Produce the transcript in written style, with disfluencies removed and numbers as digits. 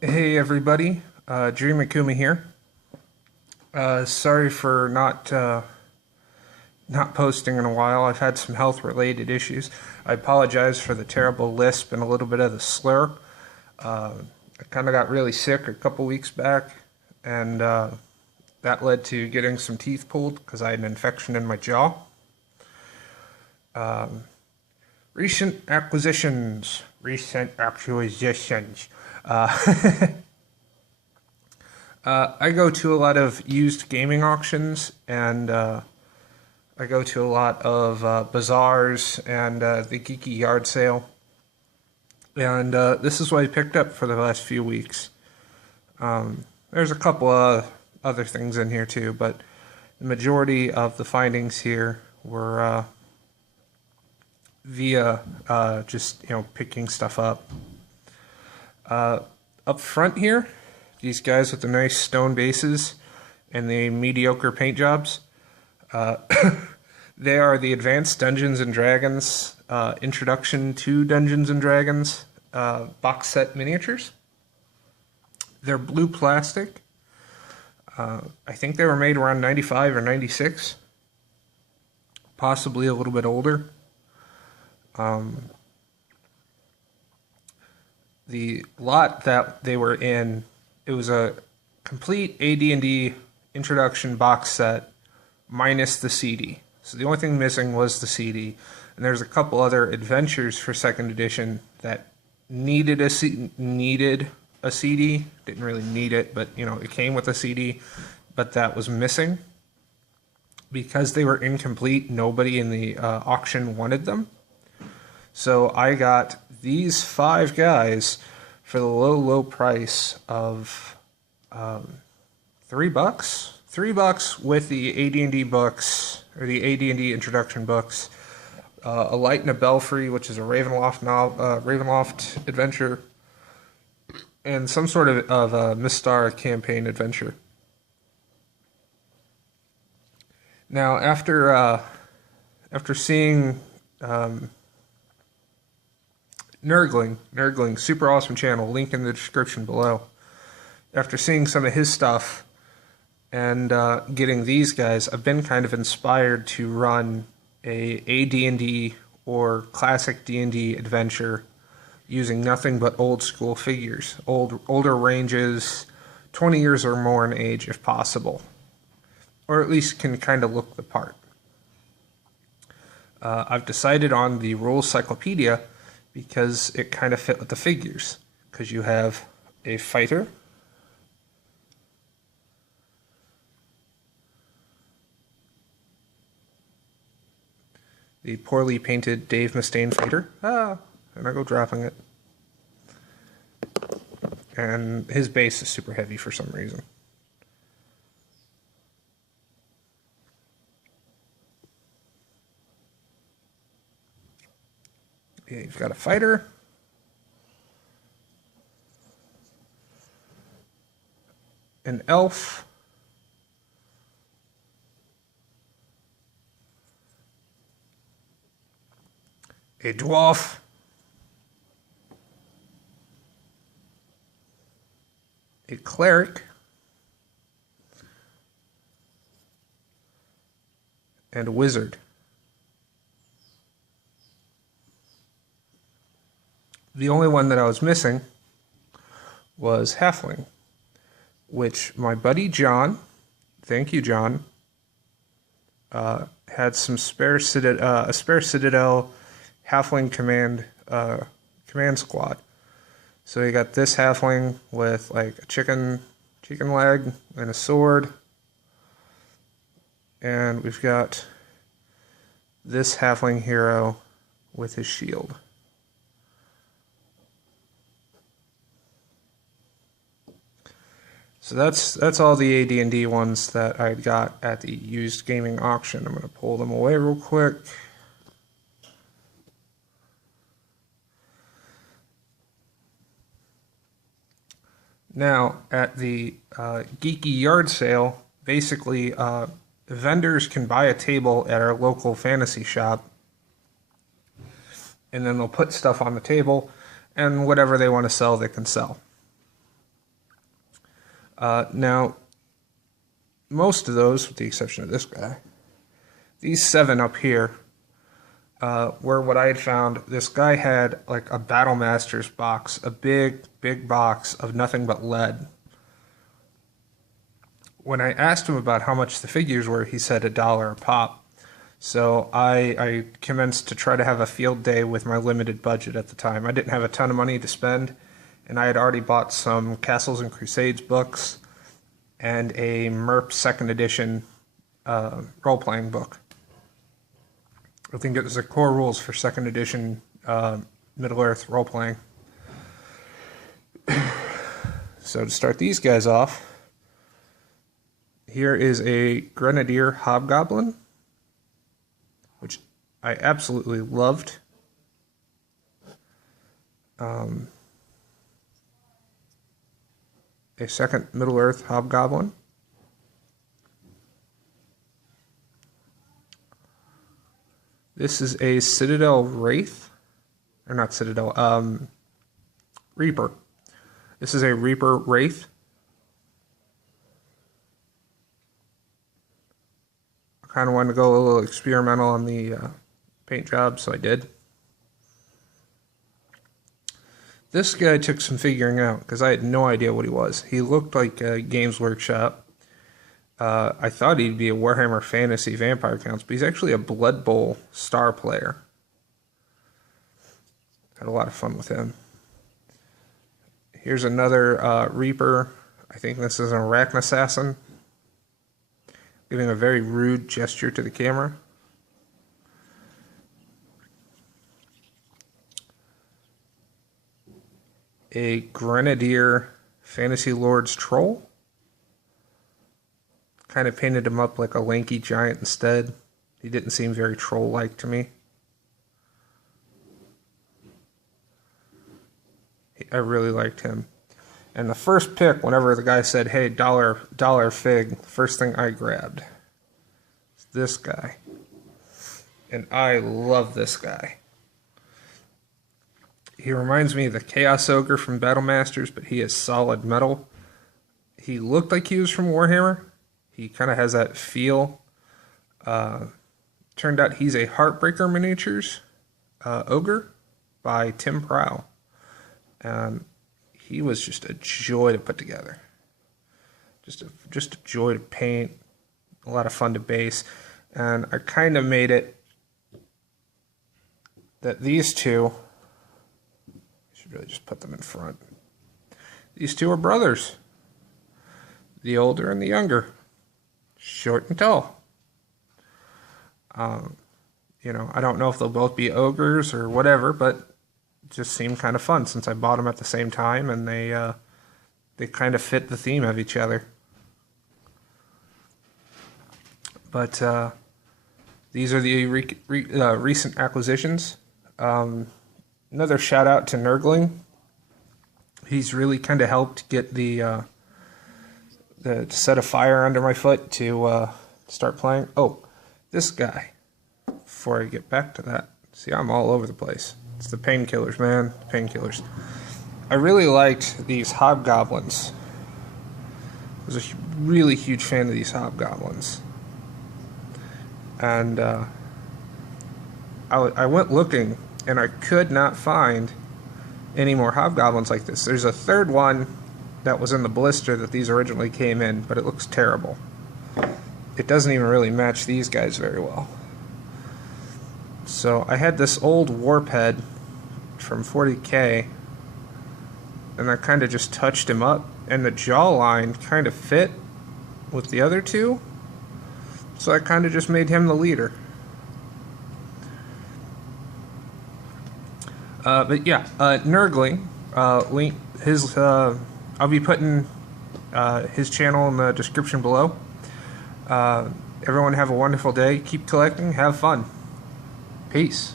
Hey everybody, Dream Akuma here. Sorry for not posting in a while. I've had some health related issues. I apologize for the terrible lisp and a little bit of the slur. I kind of got really sick a couple weeks back, and that led to getting some teeth pulled because I had an infection in my jaw. Recent acquisitions. Recent acquisitions. I go to a lot of used gaming auctions, and I go to a lot of bazaars and the geeky yard sale. And this is what I picked up for the last few weeks. There's a couple of other things in here too, but the majority of the findings here were via just picking stuff up. Up front here, these guys with the nice stone bases and the mediocre paint jobs. They are the Advanced Dungeons and Dragons Introduction to Dungeons and Dragons box set miniatures. They're blue plastic. I think they were made around 95 or 96, possibly a little bit older. The lot that they were in, it was a complete AD&D introduction box set minus the CD. So the only thing missing was the CD. And there's a couple other adventures for second edition that needed a CD. Didn't really need it, but it came with a CD, but that was missing. Because they were incomplete, nobody in the auction wanted them. So I got these 5 guys for the low price of $3. $3 with the AD&D books, or the AD&D introduction books, a Light and a Belfry, which is a Ravenloft adventure, and some sort of Mistar campaign adventure. Now, after seeing Nurgling, super awesome channel, link in the description below. After seeing some of his stuff and getting these guys, I've been kind of inspired to run a AD&D or classic D&D adventure using nothing but old school figures, older ranges, 20 years or more in age if possible, or at least can kind of look the part. I've decided on the Rules Cyclopedia because it kind of fit with the figures, because you have a fighter, the poorly painted Dave Mustaine fighter, and I go dropping it, and his base is super heavy for some reason. Yeah, you've got a fighter, an elf, a dwarf, a cleric, and a wizard. The only one that I was missing was Halfling, which my buddy John, thank you John, had some a spare Citadel Halfling command squad. So you got this Halfling with like a chicken leg and a sword, and we've got this Halfling hero with his shield. So that's all the AD&D ones that I got at the used gaming auction. I'm going to pull them away real quick. Now, at the geeky yard sale, basically vendors can buy a table at our local fantasy shop, and then they'll put stuff on the table, and whatever they want to sell, they can sell. Now, most of those, with the exception of this guy, these 7 up here, were what I had found. This guy had like a Battle Masters box, a big box of nothing but lead. When I asked him about how much the figures were, he said $1 a pop. So I commenced to try to have a field day with my limited budget at the time. I didn't have a ton of money to spend, and I had already bought some Castles and Crusades books and a MERP 2nd edition role-playing book. I think it was the core rules for 2nd edition Middle-earth role-playing. So to start these guys off, here is a Grenadier Hobgoblin, which I absolutely loved. A 2nd Middle-earth Hobgoblin. This is a Citadel Wraith, or not Citadel, Reaper. This is a Reaper Wraith. I kind of wanted to go a little experimental on the paint job, so I did. This guy took some figuring out, because I had no idea what he was. He looked like a Games Workshop. I thought he'd be a Warhammer Fantasy Vampire Counts, but he's actually a Blood Bowl star player. Had a lot of fun with him. Here's another Reaper. I think this is an Arachne Assassin, giving a very rude gesture to the camera. A Grenadier Fantasy Lords Troll. Kind of painted him up like a lanky giant instead. He didn't seem very troll-like to me. I really liked him. And the first pick, whenever the guy said, hey, dollar fig, the first thing I grabbed is this guy. And I love this guy. He reminds me of the Chaos Ogre from Battle Masters, but he is solid metal. He looked like he was from Warhammer. He kind of has that feel. Turned out he's a Heartbreaker Miniatures Ogre by Tim Prow. And he was just a joy to put together. Just a joy to paint. A lot of fun to base. And I kind of made it that these two, I should really just put them in front. These two are brothers. The older and the younger. Short and tall. You know, I don't know if they'll both be ogres or whatever, but it just seemed kind of fun since I bought them at the same time, and they kind of fit the theme of each other. But these are the recent acquisitions. Another shout out to Nurgling. He's really kind of helped get the set a fire under my foot to start playing. Oh, this guy. Before I get back to that, see, I'm all over the place. It's the painkillers, man. Painkillers. I really liked these hobgoblins. I was a really huge fan of these hobgoblins. And I went looking, and I could not find any more hobgoblins like this. There's a third one that was in the blister that these originally came in, but it looks terrible. It doesn't even really match these guys very well. So I had this old warp head from 40K, and I kind of just touched him up, and the jawline kind of fit with the other two, so I kind of just made him the leader. But yeah, Nurgling, link his. I'll be putting his channel in the description below. Everyone have a wonderful day. Keep collecting. Have fun. Peace.